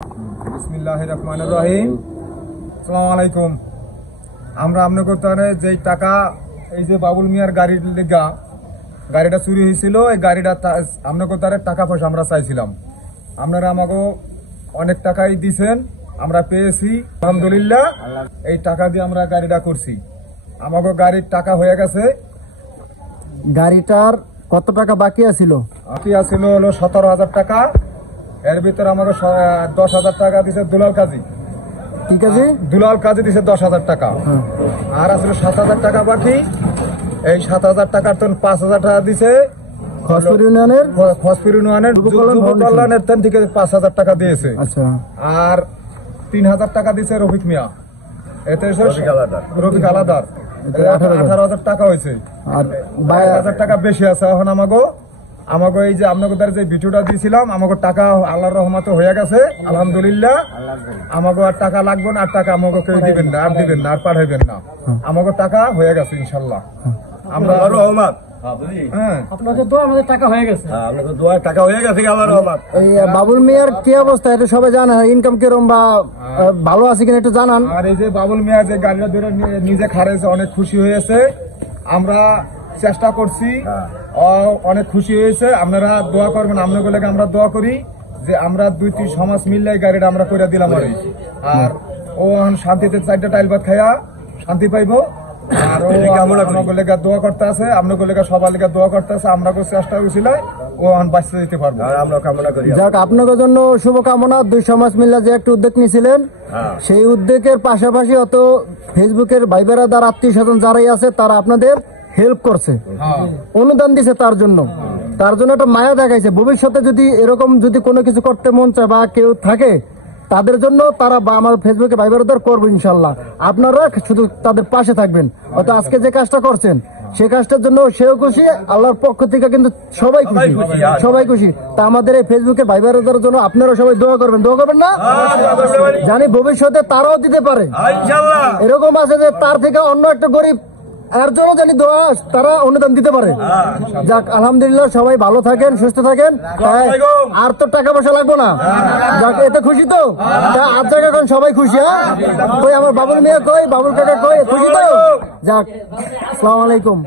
বিসমিল্লাহির রহমানির রহিম। আসসালামু আলাইকুম। আমরা আপনাদের যে টাকা এই যে বাবুল মিয়ার গাড়ির লেগা গাড়িটা চুরি হয়েছিল, এই গাড়িটা আপনাদের টাকা পয়সা আমরা চাইছিলাম। আপনারা আমাকে অনেক টাকাই দিছেন, আমরা পেয়েছি আলহামদুলিল্লাহ। এই টাকা দিয়ে আমরা গাড়িটা করছি। আমাকে গাড়ির টাকা হয়ে গেছে। গাড়িটার কত টাকা বাকি আছিল? বাকি আছিল হলো 17,000 টাকা। এর ভিতরে আমাকে 10,000 টাকা দিছে দুলাল কাজী। ঠিক আছে, দুলাল কাজী দিছে 10,000 টাকা। আর আসলে 7,000 টাকা বাকি। এই 7,000 টাকার তো 5,000 টাকা দিছে খসপুর ইউনিয়নের যুব কল্যাণের থেকে 5,000 টাকা দিয়েছে। আচ্ছা, আর 3,000 টাকা দিছে রফিক মিয়া, এতে রফিক আলাদার 18,000 টাকা হয়েছে। আর 22,000 টাকা বেশি আছে। এখন আমাকে এই যে আপনাদের যে ভিডিওটা দিয়েছিলাম, আমাকে টাকা আল্লাহর রহমতে হয়ে গেছে আলহামদুলিল্লাহ। আমাকে আর টাকা লাগবে না, আর টাকা আমাকে কেউ দিবেন না, আর দিবেন না, আর পাঠাইবেন না। আমাকে টাকা হয়ে গেছে ইনশাল্লাহ। আমরা আপনাদের দোয়া আমাদের টাকা হয়ে গেছে। আপনাদের দোয়া টাকা হয়ে গেছে আল্লাহর রহমত। এই বাবুল মিয়ার কি অবস্থা এটা সবাই জানে, ইনকাম কিরম বা ভালো আছে কিনা একটু জানান। আর এই যে বাবুল মিয়া যে গাড়িটা ধরে নিজে খারেছে, অনেক খুশি হয়েছে। আমরা চেষ্টা করছি, অনেক খুশি হয়েছে। আপনারা দোয়া করবেন, আপনাদের লেগে আমরা দোয়া করি যে আমরা 2টি সমাজ মিললে গাড়িটা আমরা করে দিলাম। আর ও শান্তিতে 4টা টাইল ভাত খাইয়া শান্তি পাইবো। আর ও আমাদের লেগে দোয়া করতে আছে, আপনাদের লেগে সবার লেগে দোয়া করতে আছে। আমরা চেষ্টা করছিল ও বাঁচতে দিতে পারবো, আর আমরা কামনা করি। যাক, আপনাদের জন্য শুভকামনা। 2 সমাজ মিল্লা যে একটা উদ্যোগ নিয়েছিলেন, সেই উদ্যোগের পাশাপাশি অত ফেসবুকের ভাই বেড়াদার আত্মীয় স্বজন যারাই আছে তারা আপনাদের হেল্প করছে, অনুদান দিছে। তার জন্য একটা মায়া দেখাইছে। ভবিষ্যতে যদি এরকম যদি কোনো কিছু করতে মন চায় বা কেউ থাকে, তাদের জন্য তারা বা আমার ফেসবুকে ভাই বেড়াদার করবো ইনশাল্লাহ। আপনারা শুধু তাদের পাশে থাকবেন। হয়তো আজকে যে কাজটা করছেন সেই কাজটার জন্য সেও খুশি, আল্লাহর পক্ষ থেকে কিন্তু সবাই খুশি। তা আমাদের এই ফেসবুকে ভাই বেড়াদার জন্য আপনারা সবাই দোয়া করবেন না? জানি ভবিষ্যতে তারাও দিতে পারে। এরকম আছে যে তার থেকে অন্য একটা গরিব এর জন্য জানি দোয়া তারা অনুদান দিতে পারে। যাক, আলহামদুলিল্লাহ, সবাই ভালো থাকেন, সুস্থ থাকেন। আর তো টাকা পয়সা লাগবো না। যাক, এতে খুশি তো? আর জায়গা এখন সবাই খুশি। কই আমার বাবুল মিয়া, কই বাবুল কাকা, কই খুশি তো? যাক, আসসালামু আলাইকুম।